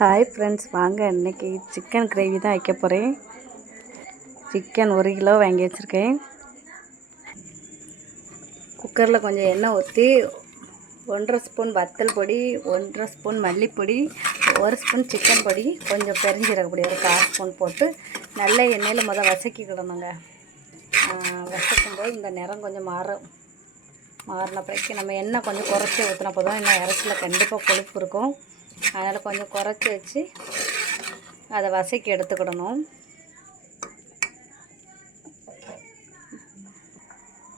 Hi friends, வாங்க இன்றைக்கி chicken gravy தான் வைக்க போகிறேன். சிக்கன் 1 கிலோ வாங்கி வச்சுருக்கேன். குக்கரில் கொஞ்சம் எண்ணெய் ஊற்றி 1.5 ஸ்பூன் வத்தல் பொடி, 1.5 ஸ்பூன் மல்லிப்பொடி, 1 ஸ்பூன் சிக்கன் பொடி, கொஞ்சம் பெருஞ்சீரக பொடி ஒரு 1/4 ஸ்பூன் போட்டு நல்ல எண்ணெயில் வதக்கிக்கிடணுங்க. வதக்கும்போது இந்த நிறம் கொஞ்சம் மாறின பிறகு நம்ம எண்ணெய் கொஞ்சம் குறைச்சி ஊற்றின போதும். இன்னும் இறச்சியில் கண்டிப்பாக கொழுப்பு இருக்கும். அதனால் கொஞ்சம் குறைச்சி வச்சு அதை வதக்கி எடுத்துக்கிடணும்.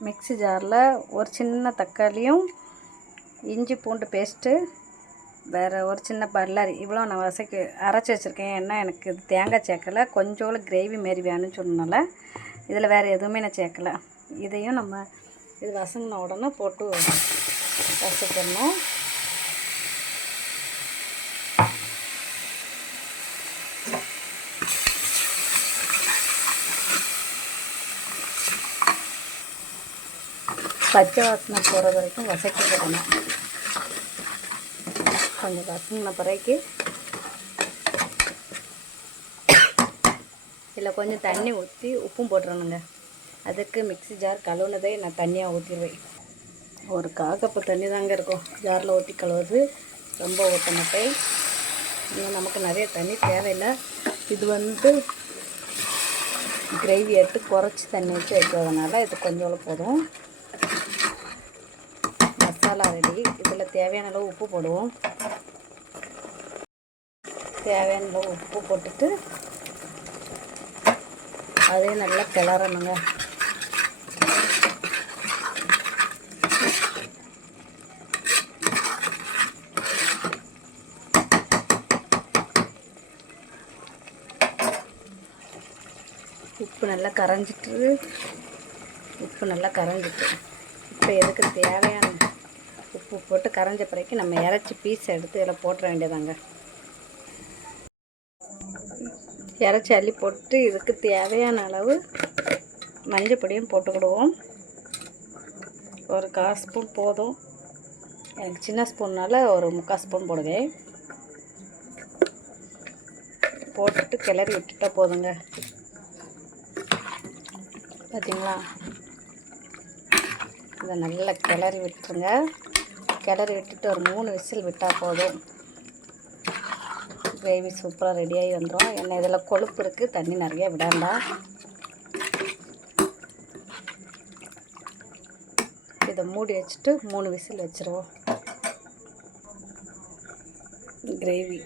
மிக்ஸி ஜாரில் ஒரு சின்ன தக்காளியும் இஞ்சி பூண்டு பேஸ்ட்டு, வேறு ஒரு சின்ன பல்லாரி, இவ்வளோ நான் அரைச்சி வச்சுருக்கேன். ஏன்னா எனக்கு இது தேங்காய் சேர்க்கலை, கொஞ்சோண்டு கிரேவி மாரி வேணும்னு சொன்னனால இதில் வேறு எதுவுமே நான் சேர்க்கலை. இதையும் நம்ம இது வதங்கின உடனே போட்டு வதக்கிடணும். பச்சை வாசனை போகிற வரைக்கும் வதக்கிக்கிடணும். கொஞ்சம் வதங்கின பிறகு இதில் கொஞ்சம் தண்ணி ஊற்றி உப்பும் போட்டுறணுங்க. அதுக்கு மிக்ஸி ஜார் கழுவுனதே நான் தண்ணியாக ஊற்றிடுவேன். ஒரு 1/4 கப்பு தண்ணி தாங்க இருக்கும் ஜாரில் ஊற்றி கழுவுறது. ரொம்ப ஊற்ற மாட்டேன். இன்னும் நமக்கு நிறைய தண்ணி தேவையில்லை. இது கிரேவி எடுத்து குறைச்சி தண்ணி வச்சு வைக்கிறதுனால இது கொஞ்சோண்டு போதும். மசாலா ரெடி. இதில் தேவையான அளவு உப்பு போடுவோம். தேவையான அளவு உப்பு போட்டுட்டு அதையும் நல்லா கிளறணுங்க. உப்பு நல்லா கரைஞ்சிட்டு இப்போ எதுக்கு தேவையான உப்பு போட்டு கரைஞ்ச பிறகு நம்ம இறச்சி பீஸ் எடுத்து இதில் போட்டுற வேண்டியதாங்க. இறச்சி அள்ளி போட்டு இதுக்கு தேவையான அளவு மஞ்சள் பொடியும் போட்டுக்கிடுவோம். ஒரு 1/4 ஸ்பூன் போதும். எனக்கு சின்ன ஸ்பூன்னால் ஒரு 3/4 ஸ்பூன் போடுவேன். போட்டுட்டு கிளறி விட்டுட்டா போதுங்க. பார்த்தீங்களா, இதை நல்லா கிளறி விட்டுருங்க. கிளறி விட்டுட்டு ஒரு 3 விசில் விட்டால் போதும். கிரேவி சூப்பராக ரெடியாகி வந்துடும். ஏன்னா இதில் கொழுப்பு இருக்குது, தண்ணி நிறைய விடாண்டா. இதை மூடி வச்சுட்டு 3 விசில் வச்சுருவோம். கிரேவி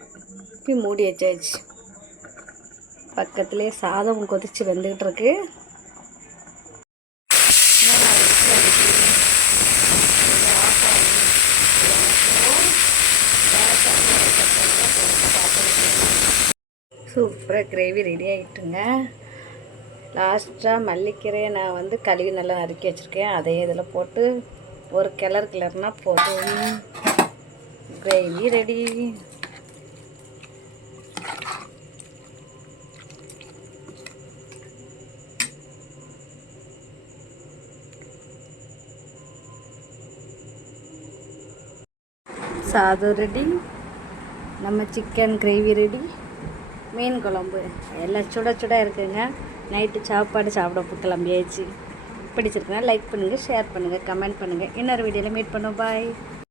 இப்போ மூடி வச்சாச்சு. பக்கத்துலேயே சாதம் கொதித்து வெந்துக்கிட்டு இருக்கு. சூப்பராக கிரேவி ரெடி ஆகிட்டுங்க. லாஸ்ட்டாக மல்லிக்கீரையை நான் கழுவி நல்லா நறுக்கி வச்சுருக்கேன். அதையும் இதில் போட்டு ஒரு கிளறுனா போதும். Gravy ready. சாதம் ரெடி, நம்ம சிக்கன் கிரேவி ரெடி, மீன் குழம்பு எல்லாம் சுட இருக்குங்க. நைட்டு சாப்பாடு சாப்பிட கிளம்பியாச்சு. பிடிச்சிருக்குன்னா லைக் பண்ணுங்கள், ஷேர் பண்ணுங்கள், கமெண்ட் பண்ணுங்கள். இன்னொரு வீடியோவில் மீட் பண்ணுவோம். பாய்.